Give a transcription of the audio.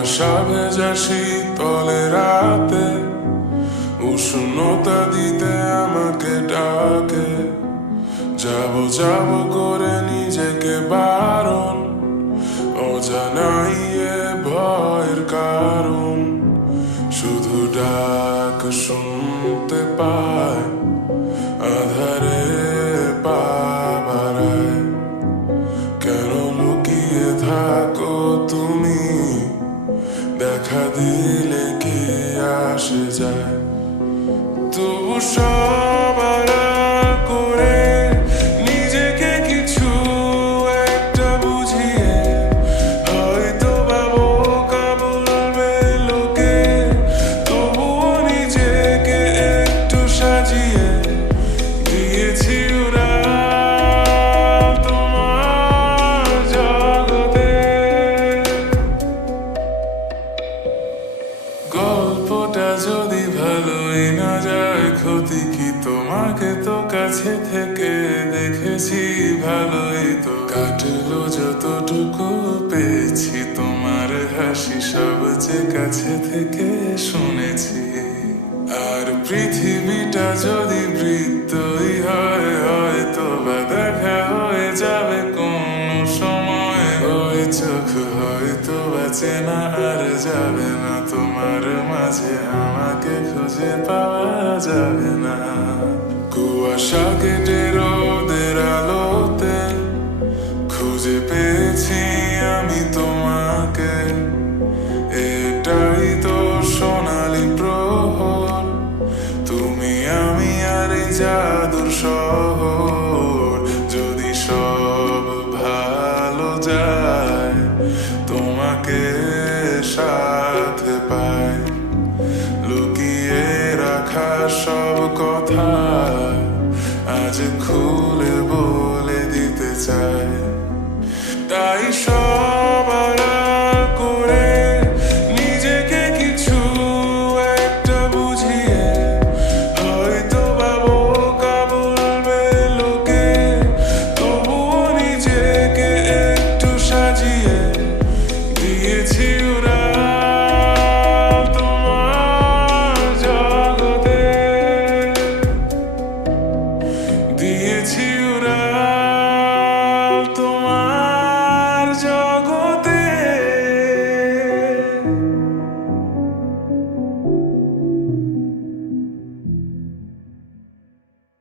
কুয়াশা ভেজা শীতলে রাতে উষ্ণতা দিতে আমাকে ডাকে। যাব যাব করে নিজেকে বারণ, অজানাই এ ভয়ের কারণ। শুধু ডাক শুনতে পায়, আধারে পা বাড়ায়। কেন লুকিয়ে থাকো তুমি, দেখা দিলে কি আসে যায়। তবু সব আড়াল করে নিজেকে কিছু একটা বুঝিয়ে, হয়তো বা বোকা বলবে লোকে, তবুও নিজেকে একটু সাজিয়ে দিয়েছি উড়াল তোমার জগতে। গল্পটা যদি ভালোই না যায়, ক্ষতি কি? তোমাকে তো কাছে থেকে দেখেছি, ভালোই তো কাটলো যতটুকু পেয়েছি। তোমার হাসি সবচেয়ে কাছে থেকে শুনেছি। আর পৃথিবীটা যদি বৃত্তই হয়, হয়তো বা দেখা হয়ে যাবে কোনো সময়। ওই চোখ হয়তো বা চেনা আর যাবে না, তোমার মাঝে আমাকে খুঁজে পাওয়া যাবে না। কুয়াশা কেটে রোদের আলোতে খুঁজে পেয়েছি আমি তোমাকে। এটাই তো সোনালি প্রহর, তুমি আমি আর এই জাদুর শহর। যদি সব ভালো যায়, তোমাকে সাথে পাই। লুকিয়ে রাখা সব কথা আজ খুলে বলে দিতে চাই। তাই সব আড়াল করে নিজেকে কিছু একটা বুঝিয়ে, হয়তো বা বোকা বলবে লোকে, তবুও নিজেকে একটু সাজিয়ে দিয়েছি উড়াল তোমার জগতে। দিয়েছি